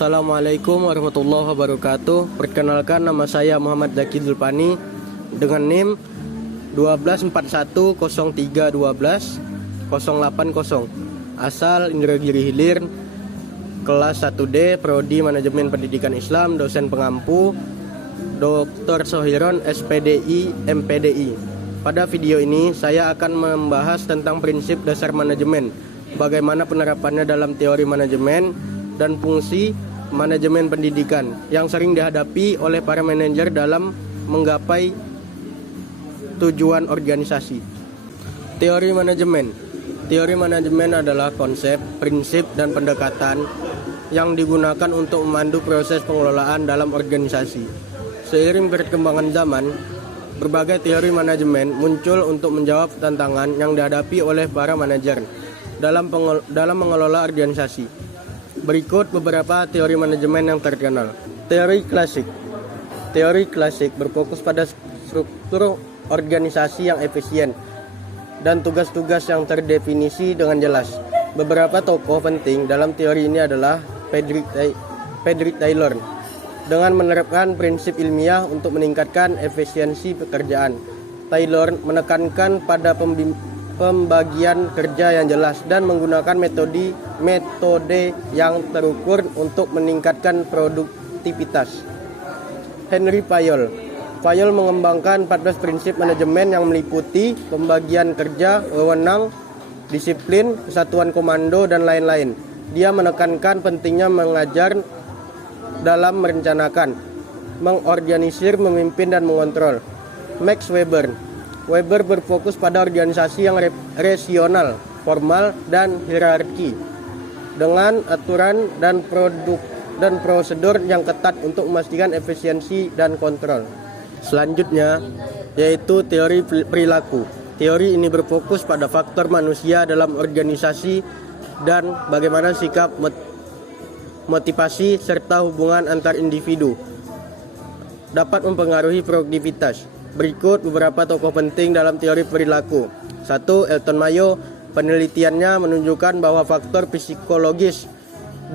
Assalamualaikum warahmatullahi wabarakatuh. Perkenalkan, nama saya Muhammad Zaki Zulpani dengan NIM 1241031312080. Asal Indragiri Hilir, kelas 1D, Prodi Manajemen Pendidikan Islam, dosen pengampu Dr. Sohiron, SPDI, MPDI. Pada video ini saya akan membahas tentang prinsip dasar manajemen, bagaimana penerapannya dalam teori manajemen dan fungsi manajemen pendidikan yang sering dihadapi oleh para manajer dalam menggapai tujuan organisasi. Teori manajemen. Teori manajemen adalah konsep, prinsip, dan pendekatan yang digunakan untuk memandu proses pengelolaan dalam organisasi. Seiring perkembangan zaman, berbagai teori manajemen muncul untuk menjawab tantangan yang dihadapi oleh para manajer dalam mengelola organisasi. Berikut beberapa teori manajemen yang terkenal. Teori klasik. Teori klasik berfokus pada struktur organisasi yang efisien dan tugas-tugas yang terdefinisi dengan jelas. Beberapa tokoh penting dalam teori ini adalah Frederick Taylor dengan menerapkan prinsip ilmiah untuk meningkatkan efisiensi pekerjaan. Taylor menekankan pada pembagian kerja yang jelas dan menggunakan metode yang terukur untuk meningkatkan produktivitas. Henry Fayol mengembangkan 14 prinsip manajemen yang meliputi pembagian kerja, wewenang, disiplin, kesatuan komando, dan lain-lain. Dia menekankan pentingnya mengajar dalam merencanakan, mengorganisir, memimpin, dan mengontrol. Max Weber berfokus pada organisasi yang rasional, formal, dan hierarki dengan aturan dan prosedur yang ketat untuk memastikan efisiensi dan kontrol. Selanjutnya yaitu teori perilaku. Teori ini berfokus pada faktor manusia dalam organisasi dan bagaimana sikap, motivasi, serta hubungan antar individu dapat mempengaruhi produktivitas. Berikut beberapa tokoh penting dalam teori perilaku. 1. Elton Mayo. Penelitiannya menunjukkan bahwa faktor psikologis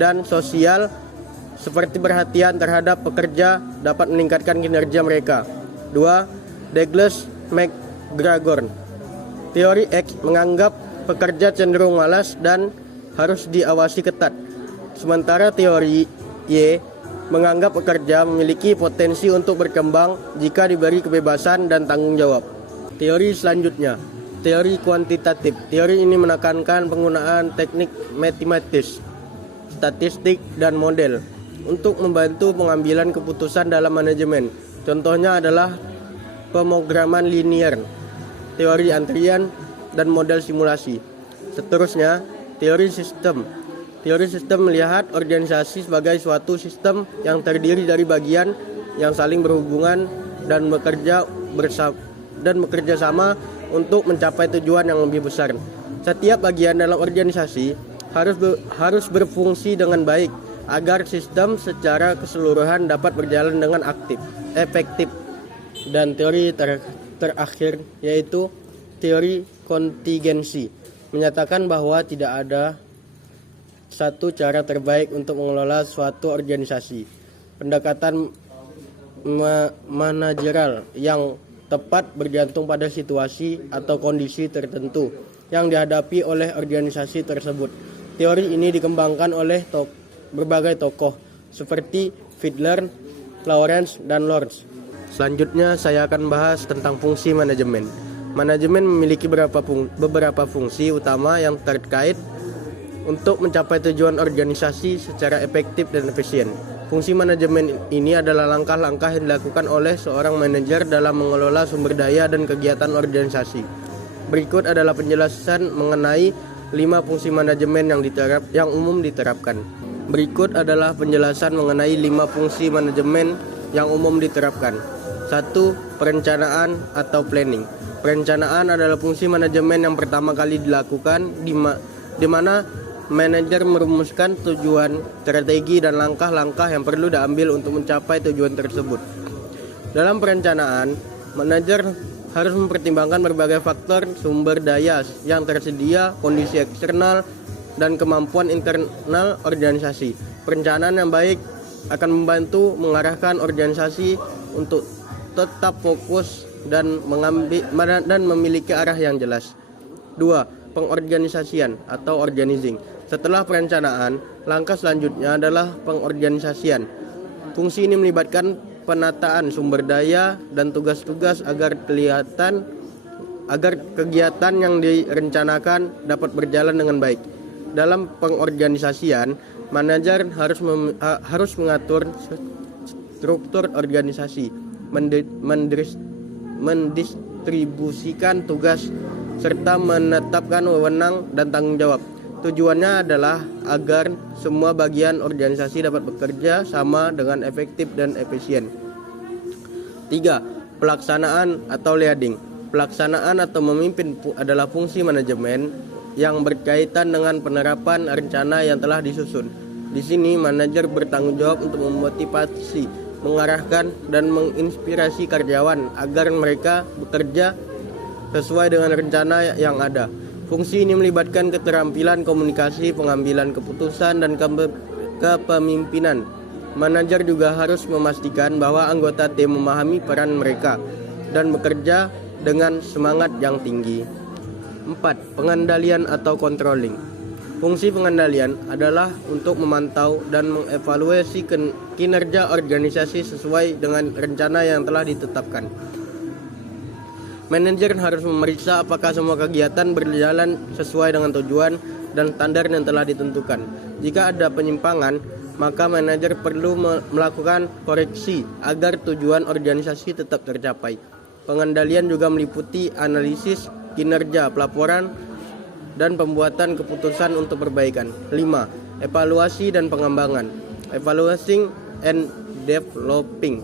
dan sosial seperti perhatian terhadap pekerja dapat meningkatkan kinerja mereka. 2. Douglas McGregor. Teori X menganggap pekerja cenderung malas dan harus diawasi ketat. Sementara teori Y menganggap pekerja memiliki potensi untuk berkembang jika diberi kebebasan dan tanggung jawab. Teori selanjutnya, teori kuantitatif. Teori ini menekankan penggunaan teknik matematis, statistik, dan model untuk membantu pengambilan keputusan dalam manajemen. Contohnya adalah pemrograman linear, teori antrian, dan model simulasi. Seterusnya, teori sistem. Teori sistem melihat organisasi sebagai suatu sistem yang terdiri dari bagian yang saling berhubungan dan bekerja sama untuk mencapai tujuan yang lebih besar. Setiap bagian dalam organisasi harus berfungsi dengan baik agar sistem secara keseluruhan dapat berjalan dengan efektif. Dan teori terakhir yaitu teori kontingensi menyatakan bahwa tidak ada satu cara terbaik untuk mengelola suatu organisasi. Pendekatan manajerial yang tepat bergantung pada situasi atau kondisi tertentu yang dihadapi oleh organisasi tersebut. Teori ini dikembangkan oleh berbagai tokoh seperti Fiedler, Lawrence, dan Lorentz. Selanjutnya saya akan bahas tentang fungsi manajemen. Manajemen memiliki beberapa fungsi utama yang terkait untuk mencapai tujuan organisasi secara efektif dan efisien. Fungsi manajemen ini adalah langkah-langkah yang dilakukan oleh seorang manajer dalam mengelola sumber daya dan kegiatan organisasi. Berikut adalah penjelasan mengenai 5 fungsi manajemen yang umum diterapkan. Berikut adalah penjelasan mengenai 5 fungsi manajemen yang umum diterapkan. 1. Perencanaan atau planning. Perencanaan adalah fungsi manajemen yang pertama kali dilakukan di mana manajer merumuskan tujuan, strategi, dan langkah-langkah yang perlu diambil untuk mencapai tujuan tersebut. Dalam perencanaan, manajer harus mempertimbangkan berbagai faktor sumber daya yang tersedia, kondisi eksternal, dan kemampuan internal organisasi. Perencanaan yang baik akan membantu mengarahkan organisasi untuk tetap fokus dan memiliki arah yang jelas. 2. Pengorganisasian atau organizing. Setelah perencanaan, langkah selanjutnya adalah pengorganisasian. Fungsi ini melibatkan penataan sumber daya dan tugas-tugas agar kegiatan yang direncanakan dapat berjalan dengan baik. Dalam pengorganisasian, manajer harus mengatur struktur organisasi, mendistribusikan tugas, serta menetapkan wewenang dan tanggung jawab. Tujuannya adalah agar semua bagian organisasi dapat bekerja sama dengan efektif dan efisien. 3. Pelaksanaan atau leading. Pelaksanaan atau memimpin adalah fungsi manajemen yang berkaitan dengan penerapan rencana yang telah disusun. Di sini manajer bertanggung jawab untuk memotivasi, mengarahkan, dan menginspirasi karyawan agar mereka bekerja sesuai dengan rencana yang ada. Fungsi ini melibatkan keterampilan komunikasi, pengambilan keputusan, dan kepemimpinan. Manajer juga harus memastikan bahwa anggota tim memahami peran mereka dan bekerja dengan semangat yang tinggi. 4. Pengendalian atau controlling. Fungsi pengendalian adalah untuk memantau dan mengevaluasi kinerja organisasi sesuai dengan rencana yang telah ditetapkan. Manajer harus memeriksa apakah semua kegiatan berjalan sesuai dengan tujuan dan standar yang telah ditentukan. Jika ada penyimpangan, maka manajer perlu melakukan koreksi agar tujuan organisasi tetap tercapai. Pengendalian juga meliputi analisis kinerja, pelaporan, dan pembuatan keputusan untuk perbaikan. 5. Evaluasi dan pengembangan. Evaluating and developing.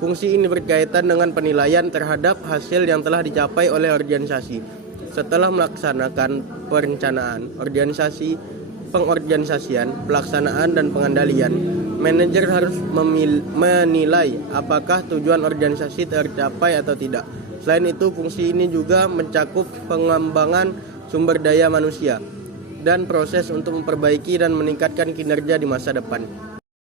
Fungsi ini berkaitan dengan penilaian terhadap hasil yang telah dicapai oleh organisasi. Setelah melaksanakan perencanaan, pengorganisasian, pelaksanaan, dan pengendalian, manajer harus menilai apakah tujuan organisasi tercapai atau tidak. Selain itu, fungsi ini juga mencakup pengembangan sumber daya manusia dan proses untuk memperbaiki dan meningkatkan kinerja di masa depan.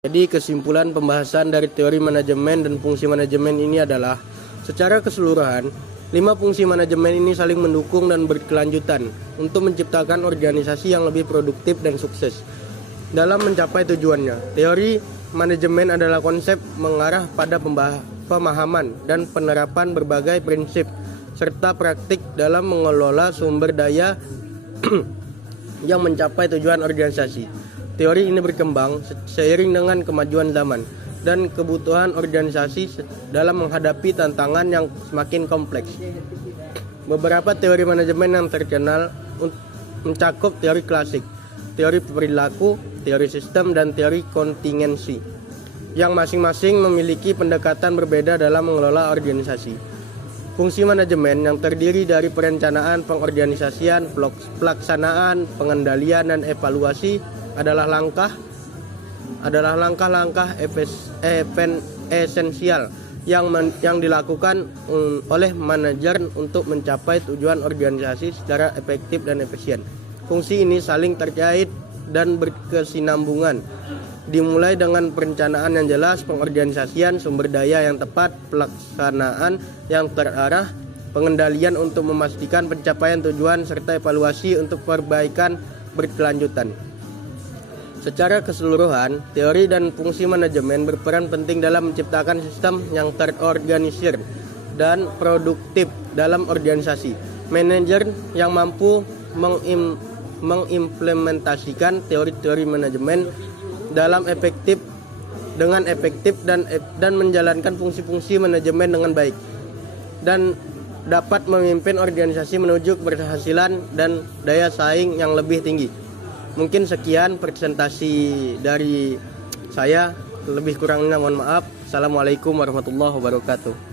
Jadi kesimpulan pembahasan dari teori manajemen dan fungsi manajemen ini adalah, secara keseluruhan, 5 fungsi manajemen ini saling mendukung dan berkelanjutan untuk menciptakan organisasi yang lebih produktif dan sukses dalam mencapai tujuannya. Teori manajemen adalah konsep mengarah pada pemahaman dan penerapan berbagai prinsip serta praktik dalam mengelola sumber daya yang mencapai tujuan organisasi. Teori ini berkembang seiring dengan kemajuan zaman dan kebutuhan organisasi dalam menghadapi tantangan yang semakin kompleks. Beberapa teori manajemen yang terkenal mencakup teori klasik, teori perilaku, teori sistem, dan teori kontingensi, yang masing-masing memiliki pendekatan berbeda dalam mengelola organisasi. Fungsi manajemen yang terdiri dari perencanaan, pengorganisasian, pelaksanaan, pengendalian, dan evaluasi adalah langkah-langkah esensial yang dilakukan oleh manajer untuk mencapai tujuan organisasi secara efektif dan efisien. Fungsi ini saling terkait dan berkesinambungan, dimulai dengan perencanaan yang jelas, pengorganisasian, sumber daya yang tepat, pelaksanaan yang terarah, pengendalian untuk memastikan pencapaian tujuan, serta evaluasi untuk perbaikan berkelanjutan. Secara keseluruhan, teori dan fungsi manajemen berperan penting dalam menciptakan sistem yang terorganisir dan produktif dalam organisasi. Manajer yang mampu mengimplementasikan teori-teori manajemen dengan efektif dan menjalankan fungsi-fungsi manajemen dengan baik dan dapat memimpin organisasi menuju keberhasilan dan daya saing yang lebih tinggi. Mungkin sekian presentasi dari saya, lebih kurangnya mohon maaf. Assalamualaikum warahmatullahi wabarakatuh.